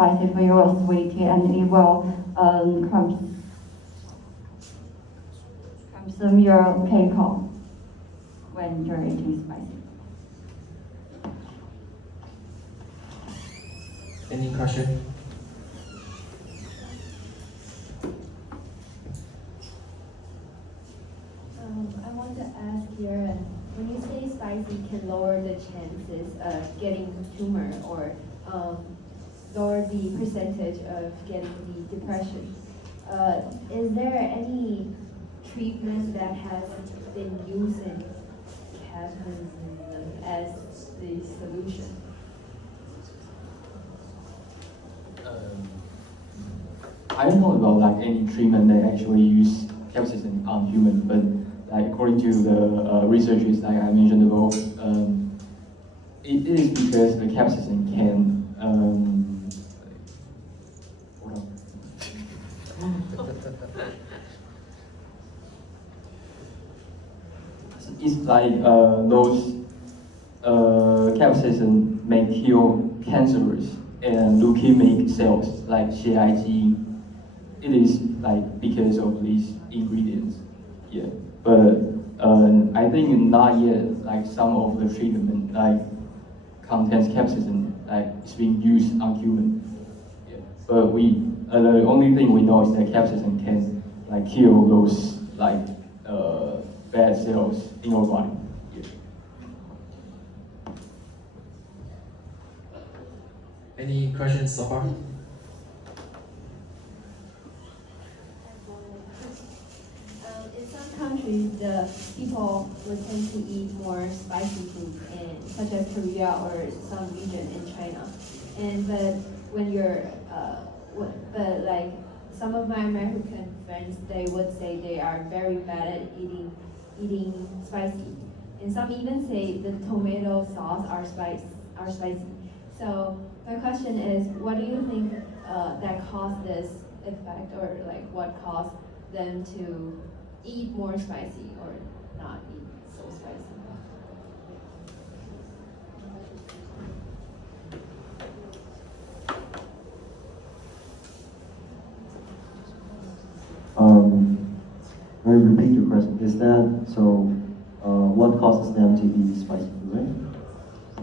spicy for your sweet, and it will consume your chemical when you're eating spicy. Any question? I want to ask here, when you say spicy can lower the chances of getting tumor or lower the percentage of getting the depression, is there any treatment that has been used in capitalism as the solution? I don't know about like any treatment that actually use capsaicin on human, but like according to the researchers, like I mentioned above, it is because the capsaicin can hold on. It's like those capsaicin may kill cancerous and leukemic cells like CIG. It is like because of these ingredients, yeah. But I think not yet. Like some of the treatment like contains capsaicin, like it's being used on human. Yeah. But the only thing we know is that capsaicin can like kill those like bad cells in our body. Yeah. Any questions so far? In some countries, the people would tend to eat more spicy food, such as Korea or some region in China. But when you're, but like some of my American friends, they would say they are very bad at eating spicy, and some even say the tomato sauce are spicy. So my question is, what do you think that caused this effect, or like what caused them to eat more spicy or not eat so spicy? May I repeat your question? Is that so? What causes them to eat spicy food, right?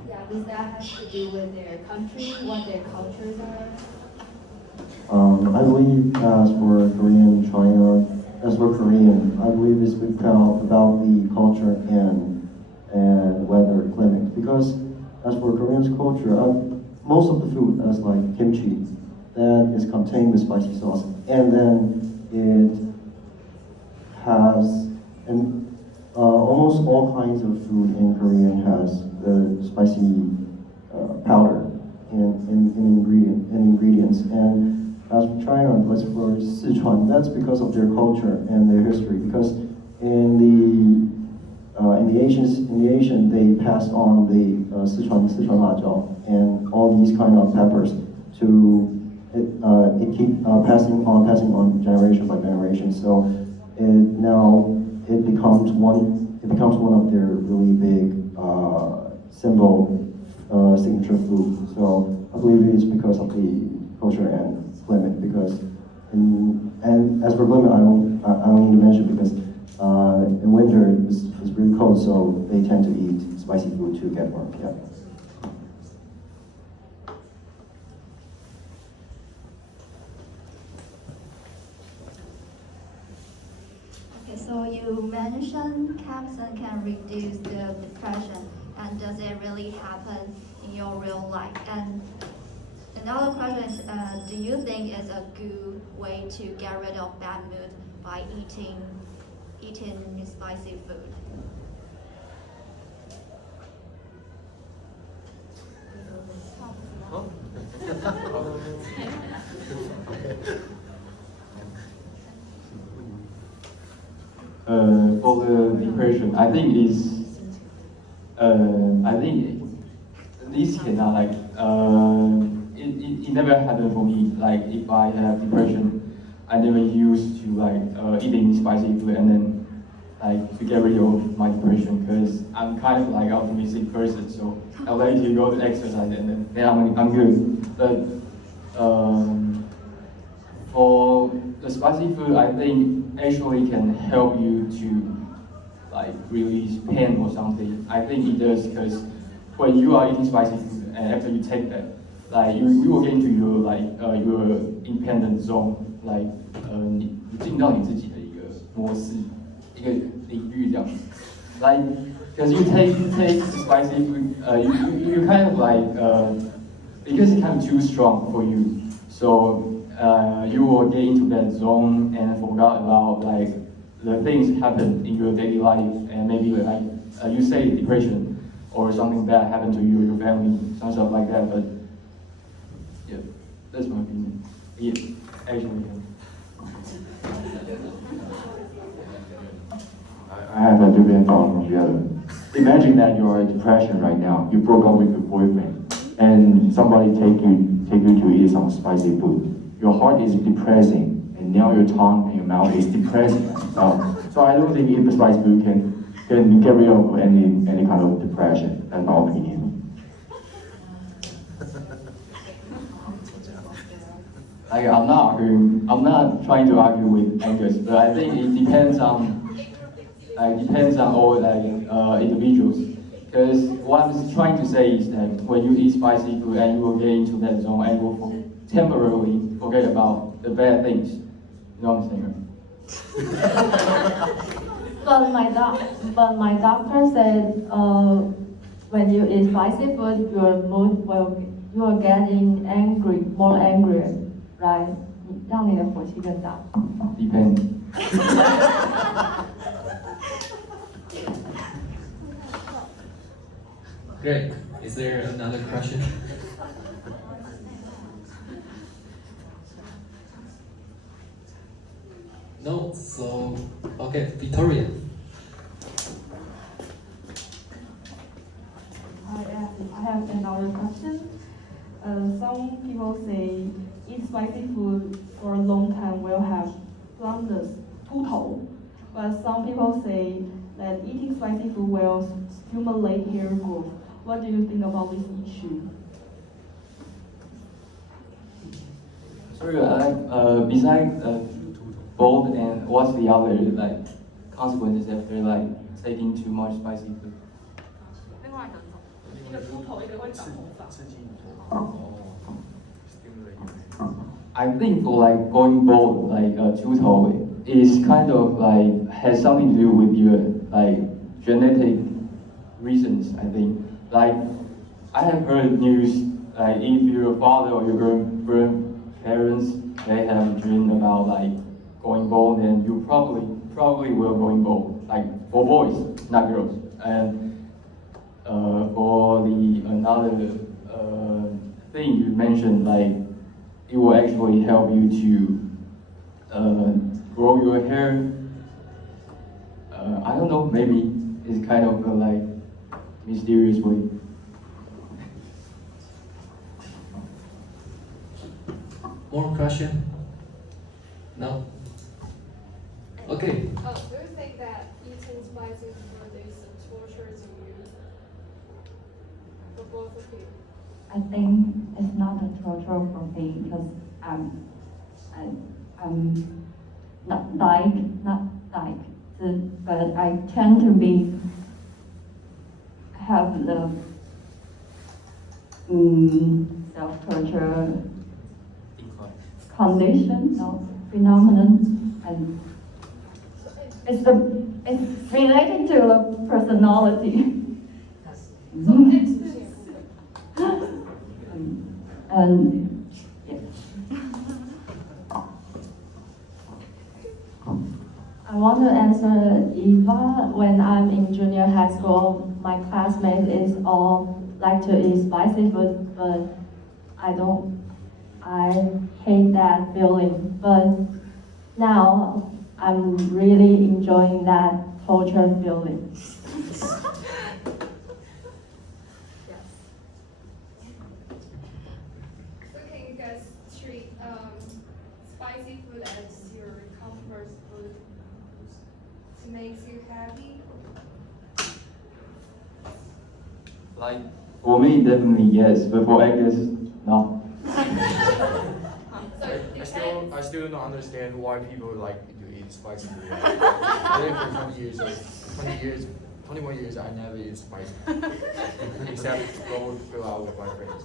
Yeah, does that have to do with their country, what their cultures are? I believe as for Korean, China, as for Korean, I believe it's about the culture and weather, climate. Because as for Korean's culture, most of the food is like kimchi that is contained with spicy sauce, and then it has almost all kinds of food in Korean has the spicy powder in ingredients. And as for China, as for Sichuan, that's because of their culture and their history. Because in the Asian, they passed on the Sichuan Lajiao and all these kind of peppers to it keep passing on generation by generation. So now it becomes one of their really big signature food. So I believe it is because of the culture and climate. Because and as for climate, I don't need to mention because in winter it's really cold, so they tend to eat spicy food to get warm. Yeah. So you mentioned capsaicin can reduce the depression, and does it really happen in your real life? And another question is, do you think it's a good way to get rid of bad mood by eating spicy food? For the depression, I think this cannot like it never happened for me. Like if I have depression, I never used to like eating spicy food and then like to get rid of my depression because I'm kind of like optimistic person, so I like to go to exercise and then I'm good. But For the spicy food, I think actually can help you to like release pain or something. I think it does because when you are eating spicy food and after you take that, like you will get into your your independent zone, like 你进到你自己的一个模式，一个领域这样。Like because you take spicy food, you kind of like because it's kind of too strong for you, so you will get into that zone and forgot about like the things happen in your daily life and maybe like you say depression or something bad happened to you or your family, some stuff like that. But yeah, that's my opinion. Yeah, actually. I have a different thought from the other. Imagine that you are in depression right now. You broke up with your boyfriend, and somebody take you to eat some spicy food. Your heart is depressing, and now your tongue and your mouth is depressing. So I don't think eating spicy food can get rid of any kind of depression. That's my opinion. Like I'm not trying to argue with Angus, but I think it depends on all individuals. Because what I'm trying to say is that when you eat spicy food and you will get into that zone and you will temporarily forget about the bad things. You know what I'm saying? Right? But my doctor said when you eat spicy food, your mood you are getting more angry, right? 让你的火气更大。 Depends. Great. Is there another question? No. So okay, Victoria. I have another question. Some people say eat spicy food for a long time will have blindness, 秃头. But some people say that eating spicy food will stimulate hair growth. What do you think about this issue? Sorry, besides bald and what's the other like consequences after like taking too much spicy food? 一个秃头，一个会长头发。 I think for like going bald, like too tall, is kind of like has something to do with your like genetic reasons. I think like I have heard news like if your father or your grandparents they have a dream about like going bald, then you probably will going bald. Like for boys, not girls. And for the another thing you mentioned, like it will actually help you to grow your hair. I don't know, maybe it's kind of like mysterious way. More question? No? Okay. Do you think that eating spicy food is a torture to you? For both of you? I think it's not a torture for me because I'm not like, but I tend to have the self-torture condition, no, phenomenon, and it's related to the personality. And yes. I want to answer Eva. When I'm in junior high school, my classmates is all like to eat spicy food, but I hate that feeling. But now I'm really enjoying that torture feeling. Treat spicy food as your comfort food to make you happy? Like for me, definitely yes, but for Agnes, no. I still don't understand why people like to eat spicy food. I lived for 21 years, I never eat spicy. Except go out with my friends.